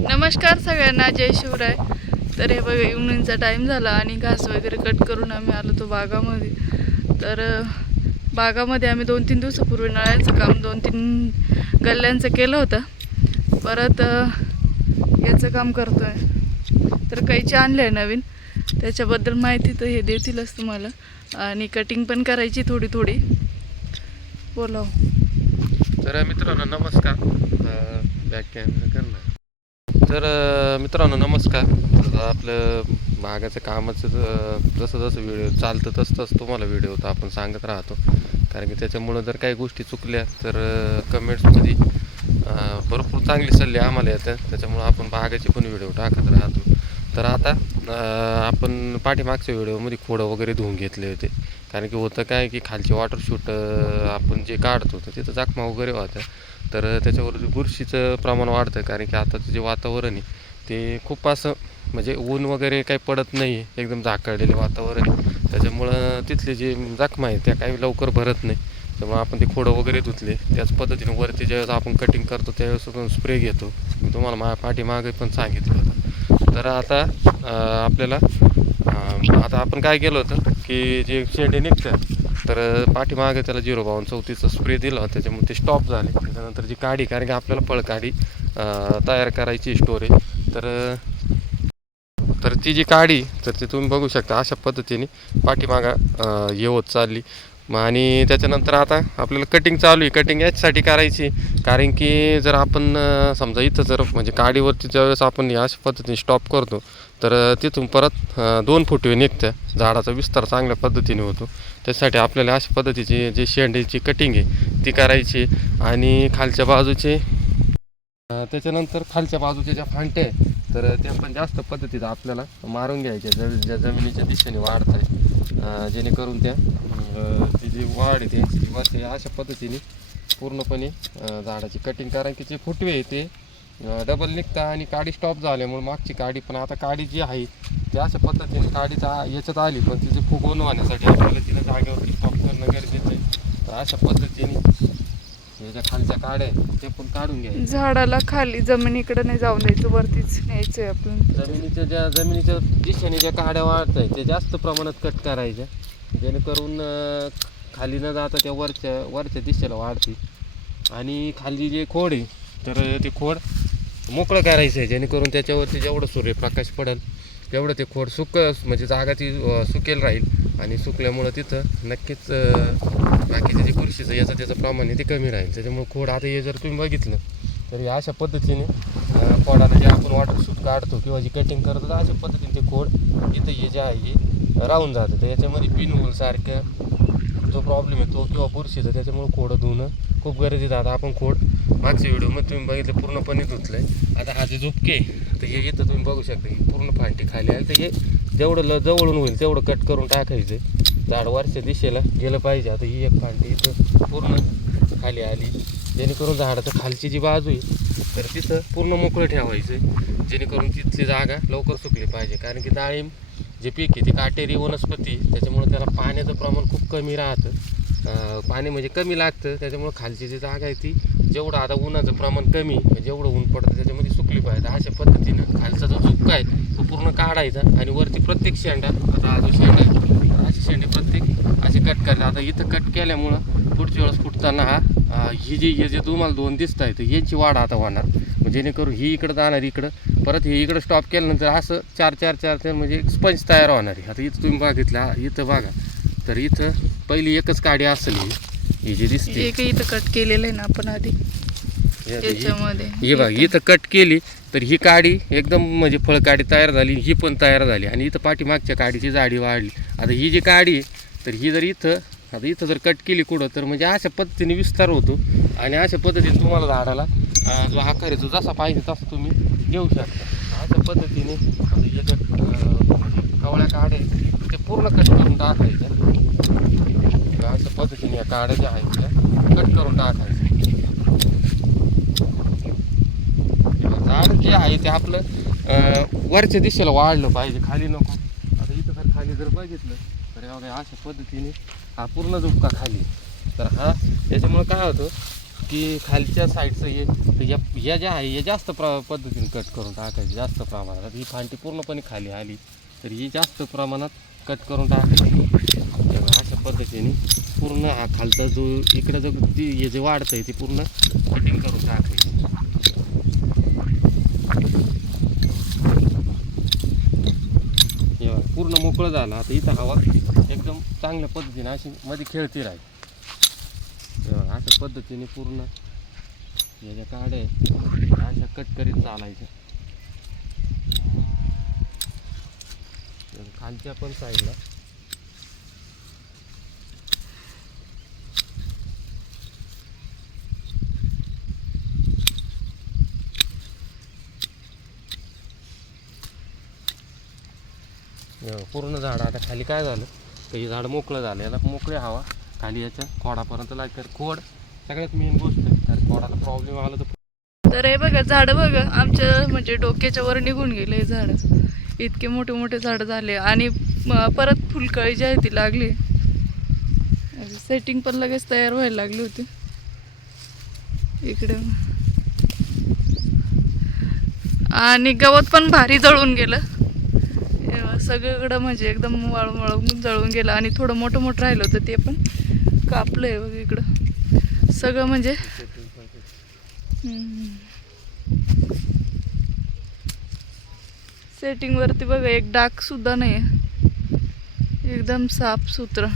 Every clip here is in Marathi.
नमस्कार सगळ्यांना जय शिवराय. तर हे बघा इव्हनिंगचा टाईम झाला आणि घास वगैरे कट करून आम्ही आलो तो बागामध्ये. तर बागामध्ये आम्ही दोन तीन दिवसापूर्वी नळ्यांचं काम दोन तीन गल्ल्यांचं केलं होतं. परत याचं काम करतो आहे तर कैचे आणले आहे नवीन. त्याच्याबद्दल माहिती तर हे देतीलच तुम्हाला. आणि कटिंग पण करायची थोडी थोडी बोलाव. तर मित्रांनो नमस्कार. बॅक कॅमेरा करणार. तर मित्रांनो नमस्कार. तर आपलं बागाचं कामाचं ज- जसं जसं व्हिडिओ चालतं तसं तसं तुम्हाला व्हिडिओ तर आपण सांगत राहतो. कारण की त्याच्यामुळं जर काही गोष्टी चुकल्या तर कमेंट्समध्ये भरपूर चांगले सल्ले आम्हाला येतात. त्याच्यामुळं आपण बागाचे पण व्हिडिओ टाकत राहतो. तर आता आपण पाठीमागच्या व्हिडिओमध्ये खोडं वगैरे धुवून घेतले होते. कारण की होतं काय की खालचे वॉटर शूट आपण जे काढतो तर तिथं जखमा वगैरे होत्या. तर त्याच्यावर बुरशीचं प्रमाण वाढतं कारण की आताचं जे वातावरण आहे ते खूप असं म्हणजे ऊन वगैरे काही पडत नाही आहे एकदम झाकळलेले वातावरण त्याच्यामुळं तिथले जे जखमा आहे त्या काही लवकर भरत नाही. त्यामुळे आपण ते खोडं वगैरे धुतले त्याच पद्धतीने वरती ज्यावेळेस आपण कटिंग करतो त्यावेळेस आपण स्प्रे घेतो. मी तुम्हाला मा पाठीमागे पण सांगितलं होतं. तर आता आपल्याला आता आपण काय केलं होतं की जे शेंडे निघतात तर पाठीमागे त्याला झिरो बावन चौतीसचा स्प्रे दिला होता त्याच्यामुळे ते स्टॉप झाले. त्याच्यानंतर जी काडी कारण की आपल्याला फळकाडी काढी तयार करायची स्टोरेज तर तर ती जी काडी तर ती तुम्ही बघू शकता अशा पद्धतीने पाठीमागा येवत होत चालली. मग आणि त्याच्यानंतर आता आपल्याला कटिंग चालू आहे. कटिंग याच्यासाठी करायची. कारण की जर आपण समजा इथं जर म्हणजे काडीवरती ज्यावेळेस आपण या अशा पद्धतीने स्टॉप करतो तर तिथून परत दोन फुटवे निघतं झाडाचा विस्तार चांगल्या पद्धतीने होतो. त्यासाठी आपल्याला अशा पद्धतीची जी शेंडीची कटिंग आहे ती करायची. आणि खालच्या बाजूचे त्याच्यानंतर खालच्या बाजूच्या ज्या फांट्या आहे तर त्या पण जास्त पद्धतीचं आपल्याला मारून घ्यायच्या ज ज्या जमिनीच्या दिशेने वाढत आहे जेणेकरून त्या ती जी वाढ आहे त्यांची ती वाढते अशा पद्धतीने पूर्णपणे झाडाची कटिंग कारण की जे फुटवे आहे ते डबल निघता आणि काडी स्टॉप झाल्यामुळे मागची काडी पण आता काडी जी आहे ती अशा पद्धतीने काडीचा याच्यात आली पण तिचे फुगवून होण्यासाठी आपल्याला तिला जागेवरती स्टॉप करणं गरजेचं आहे. तर अशा पद्धतीने ज्या खालच्या काड्या आहेत त्या पण काढून घ्यायच्या. झाडाला खाली जमिनीकडे नाही जाऊन द्यायचं वरतीच न्यायचं आहे आपल्याला जमिनीच्या ज्या जमिनीच्या दिशेने ज्या काड्या वाढत आहेत त्या जास्त प्रमाणात कट करायच्या. जेणेकरून अं, खाली न जाता त्या वरच्या वरच्या दिशेला वाढते आणि खाली जे खोड आहे तर ते खोड मोकळं करायचं आहे जेणेकरून त्याच्यावरती जेवढं सूर्यप्रकाश पडेल तेवढं ते खोड सुक म्हणजे जागा ती अं, सुकेल राहील. आणि सुकल्यामुळं तिथं नक्कीच अं, बाकीचं जे बुरशीचं याचं त्याचं प्रमाण आहे ते कमी राहील. त्याच्यामुळे खोड आता हे जर तुम्ही बघितलं तर हे अशा पद्धतीने खोडाला जे आपण वॉटर शूट काढतो किंवा जी कटिंग करतो तर अशा पद्धतीने ते खोड इथं हे जे आहे हे राहून जातं. तर याच्यामध्ये पिनहोल सारखं जो प्रॉब्लेम येतो किंवा बुरशीचा त्याच्यामुळे खोडं धुणं खूप गरजेचं आता आपण खोड मागच्या व्हिडिओमध्ये तुम्ही बघितलं पूर्णपणे धुतलं आहे आता हा जे झुपके आहे, तर हे इथं तुम्ही बघू शकता की पूर्ण फांटी खाली आली तर हे जेवढं ल जवळून होईल तेवढं कट करून टाकायचं. झाड वरच्या दिशेला गेलं पाहिजे. आता ही एक फांटी इथं पूर्ण खाली आली. जेणेकरून झाडाचं खालची जी बाजू आहे तर तिथं पूर्ण मोकळं ठेवायचं. जेणेकरून तिथली जागा लवकर सुकली पाहिजे. कारण की डाळिंब जे पीक आहे ते काटेरी वनस्पती त्याच्यामुळे त्याला पाण्याचं प्रमाण खूप कमी राहतं. पाणी म्हणजे कमी लागतं. त्याच्यामुळे खालची जी जागा आहे ती जेवढं आता उन्हाचं प्रमाण कमी म्हणजे जेवढं ऊन पडतं त्याच्यामध्ये सुकली पाहिजे. अशा पद्धतीनं खालचा जो झुपका आहे तो पूर्ण काढायचा आणि वरती प्रत्येक शेंडा आता हा जो शेंडा आहे असे शेंडे प्रत्येक असे कट करायचे आता इथं कट केल्यामुळं पुढच्या वेळेस फुटताना हा ही जी हे जे तुम्हाला दोन दिसत आहेत यांची वाढ आता होणार. म्हणजे जेणेकरून ही इकडं जाणार इकडं परत हे इकडं स्टॉप केल्यानंतर असं चार चार चार चार म्हणजे स्पंज तयार होणार आहे. आता इथं तुम्ही बघितलं हा, इथं बघा. तर इथं पहिली एकच काडी असेल ही. जी दिसते. इथं कट केलेलं आहे ना आपण आधी. हे- याच्यामध्ये. बघ इथं कट केली तर ही काडी एकदम म्हणजे फळकाडी तयार झाली ही पण तयार झाली. आणि इथं पाठीमागच्या काडीची जाडी वाढली. आता ही जी काडी तर ही जर इथं आता इथं जर कट केली कुठं तर म्हणजे अशा पद्धतीने विस्तार होतो. आणि अशा पद्धतीने तुम्हाला झाडाला जो आकार आहे जो जसा पाहिजे तसा तुम्ही घेऊ शकता. अशा पद्धतीने आता कवळ्या काड्या आहेत, ते पूर्ण कट करून टाकायच्या. अशा पद्धतीने या काड्या ज्या आहेत त्या कट करून टाकायच्या. झाड जे आहे ते आपलं वरच्या दिशेला वाढलं पाहिजे खाली नको. आता इथं जर खाली जर बघितलं तर या बघा अशा पद्धतीने हा पूर्ण झुपका खाली तर हा त्याच्यामुळं काय होतं की खालच्या साईडचं हे या या ज्या आहे या जास्त प्र पद्धतीने कट करून टाकायची जास्त प्रमाणात. ही फांटी पूर्णपणे खाली आली तर ही जास्त प्रमाणात कट करून टाकायची. अशा पद्धतीने पूर्ण हा खालचा जो इकडे जो ती हे जे वाढतं आहे ते पूर्ण कटिंग करून टाकायची. हे पूर्ण मोकळं झालं. आता इथं हवा एकदम चांगल्या पद्धतीने अशी मध्ये खेळती राहील. अशा पद्धतीने पूर्ण या ज्या काड्या आहे अशा कट करीत चालायच्या खालच्या पण साईडला पूर्ण झाड. आता खाली काय झालं? काही झाड मोकळं झालं याला मोकळी हवा. खाली याच्या खोडापर्यंत लागते तर खोड सगळ्यात मेन गोष्ट. आहे तर खोडाला प्रॉब्लेम आला तर तर हे बघा झाडं बघा. आमच्या म्हणजे डोक्याच्या वर निघून गेले झाड. इतके मोठे मोठे झाड झाले. आणि परत फुलकळी जी आहे ती लागली. सेटिंग पण लगेच तयार व्हायला लागली होती. इकडे. आणि गवत पण भारी जळून गेलं. सगळीकडं म्हणजे एकदम वाळून वाळून जळून गेलं आणि थोडं मोठं मोठं राहिलं होतं ते पण कापलं आहे बघ इकडं. सगळं म्हणजे सेटिंग वरती बघा एक डाग सुद्धा नाही एकदम साफ सुथरा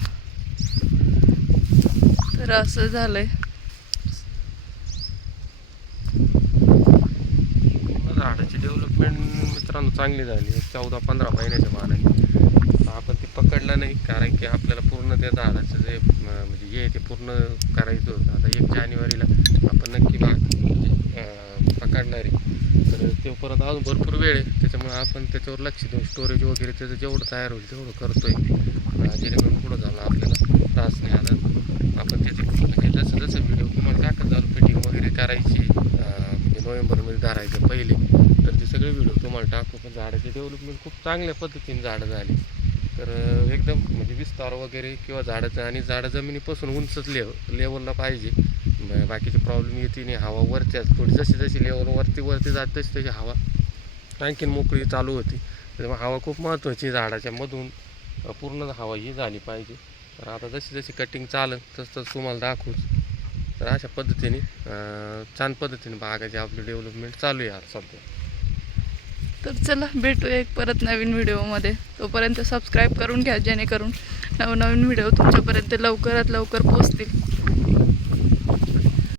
तर असं झालंय. आहे झाडाची डेव्हलपमेंट मित्रांनो चांगली झाली. चौदा पंधरा महिन्याच्या मानाने. आपण ते पकडलं नाही कारण की आपल्याला पूर्ण त्या झाडाचं जे म्हणजे हे ते पूर्ण करायचं होतं. आता एक जानेवारीला आपण नक्की भाग म्हणजे, पकडणार आहे. तर तेपर्यंत अजून भरपूर वेळ आहे. त्याच्यामुळे आपण त्याच्यावर लक्ष देऊन स्टोरेज वगैरे त्याचं जेवढं तयार होईल तेवढं करतोय. आहे जेणेकरून पुढं झालं आपल्याला त्रास नाही आला. आपण त्याचे जसं जसं व्हिडिओ तुम्हाला टाकत झालं फिटिंग वगैरे करायची. नोव्हेंबरमध्ये धरायचं पहिले. तर ते सगळे व्हिडिओ तुम्हाला टाकू पण झाडाची डेव्हलपमेंट खूप चांगल्या पद्धतीने झाडं झाली. तर एकदम म्हणजे विस्तार वगैरे किंवा झाडाचं आणि झाडं जमिनीपासून उंचच लेव लेवलला पाहिजे. बाकीचे प्रॉब्लेम येते नाही. हवा वरच्याच थोडी जशी जशी लेवल वरती वरती जात तशी तशी हवा आणखीन मोकळी चालू होती. त्यामुळे हवा खूप महत्त्वाची झाडाच्या मधून. पूर्ण हवा ही झाली पाहिजे. तर आता जशी जशी कटिंग चालेल तसं तसं तुम्हाला दाखवूच. तर अशा पद्धतीने छान पद्धतीने बागाची आपली डेव्हलपमेंट चालू आहे आज सध्या. तर चला भेटूया एक परत नवीन व्हिडिओमध्ये. तोपर्यंत सबस्क्राईब करून घ्या जेणेकरून नवनवीन व्हिडिओ तुमच्यापर्यंत लवकरात लवकर पोचतील